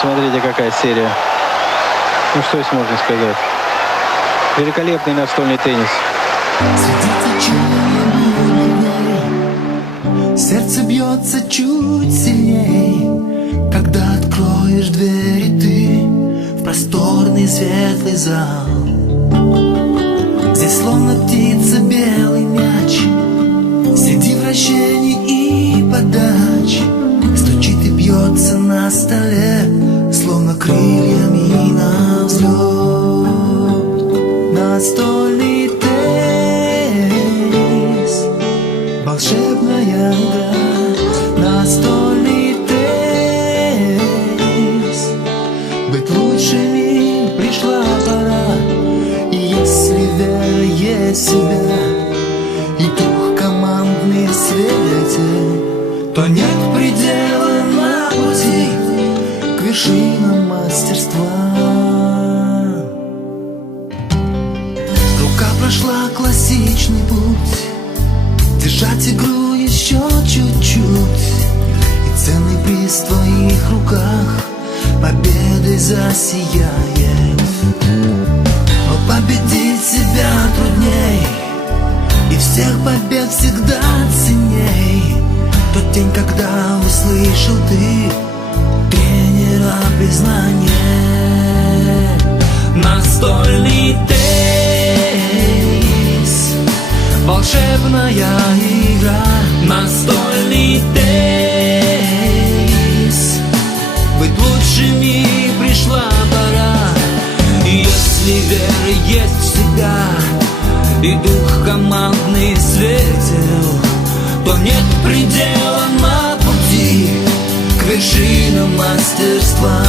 посмотрите, какая серия. Ну, что здесь можно сказать? Великолепный настольный теннис. Сердце бьется чуть сильней, когда откроешь двери ты в просторный светлый зал. Здесь словно птица Рука прошла классичный путь. Держать игру еще чуть-чуть. И ценный приз в твоих руках. Победой засияет Но победить себя трудней. И всех побед всегда ценней. Тот день, когда услышал ты Тренера признание Настольный теннис Волшебная игра Настольный теннис. Быть лучшими пришла пора. Если вера есть в себя И дух командный светил То нет предела на пути К вершинам мастерства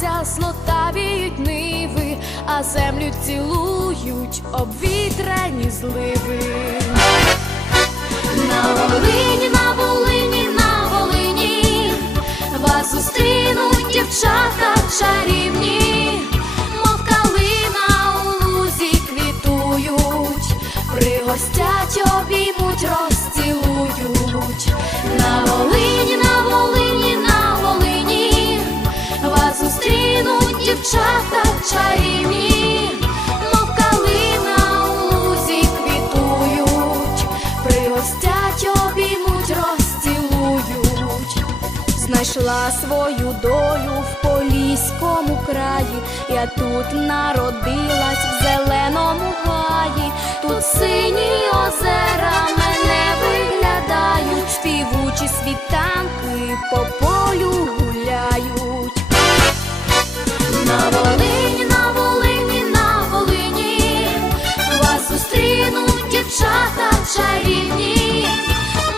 колосяться, злотавіють ниви, а землю цілують обвітряні зливи. На Волині, на Волині, на Волині вас зустрінуть дівчата чарівні, дівчата чарівні, мов калина у лузі квітують, пригостять, обіймуть, розцілують. Знайшла свою долю в поліському краї, я тут народилась в зеленому гаї, тут сині озера чарівні,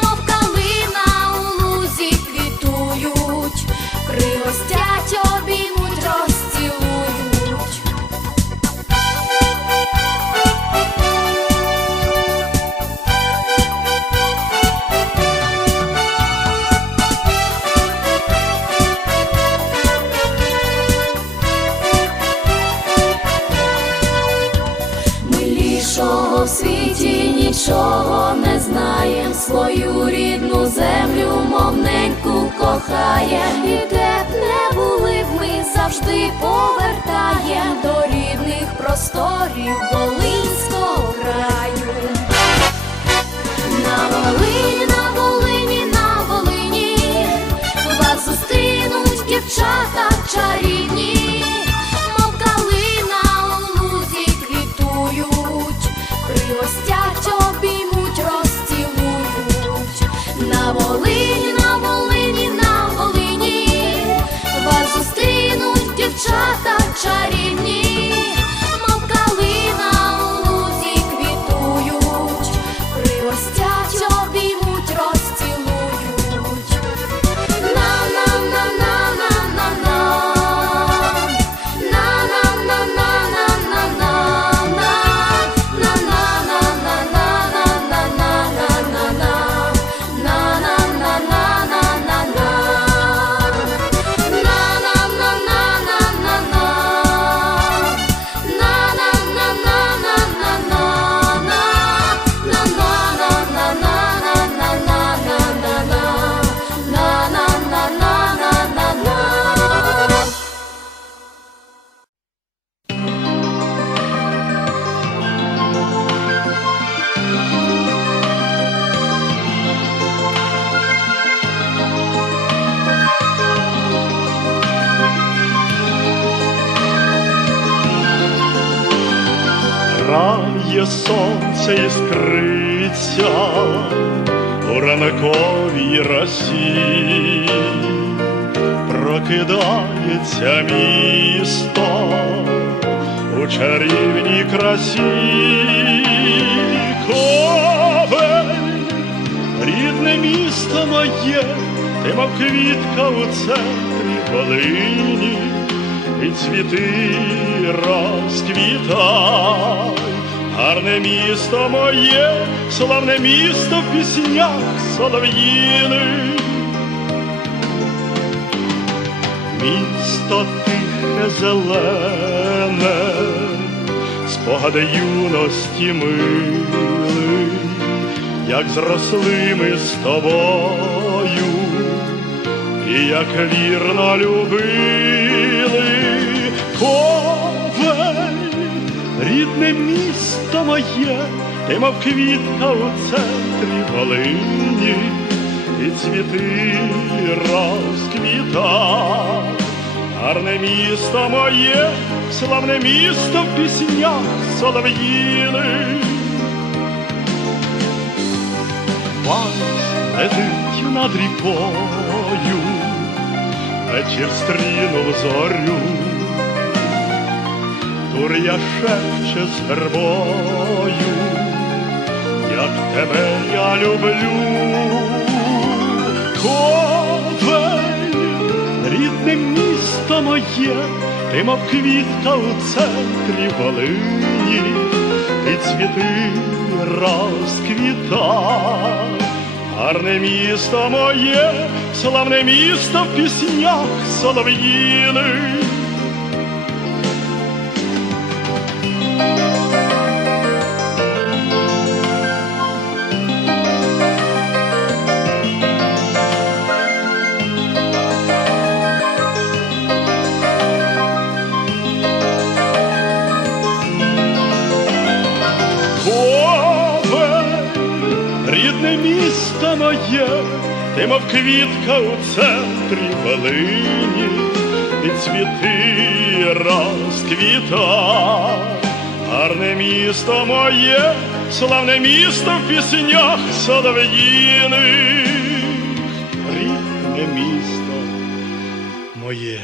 мов калина у квітують, пригостять обіймуть, розцілують. Милішого в світі нічого не знаєм, свою рідну землю, мовненьку кохаєм. І де б не були б ми завжди повертаєм до рідних просторів гостя чобіт. Грає сонце іскриться у ранковій росі, прокидається місто у чарівній красі, рідне місто моє, ти мов квітка у центрі Волині, і цвіти розквітай, гарне місто моє, славне місто в піснях солов'їних. Місто тихе зелене, спогади юності мили, як зросли ми з тобою, і як вірно любили місто моє, ти мов квітка у центрі Волині, і цвіти розквіта. Гарне місто моє, славне місто в піснях солов'їних. Вальс летить над рікою, вечір стрінув зорю, Тур'я шепче з вербою, як тебе я люблю, Ковель, рідне місто моє, ти мов квітка у центрі Волині, і цвіти розквіта. Гарне місто моє, славне місто в піснях солов'їних. Місто моє, ти мов квітка у центрі Волині, і цвіти розквіта. Гарне місто моє, славне місто в піснях солов'їних, рідне місто моє.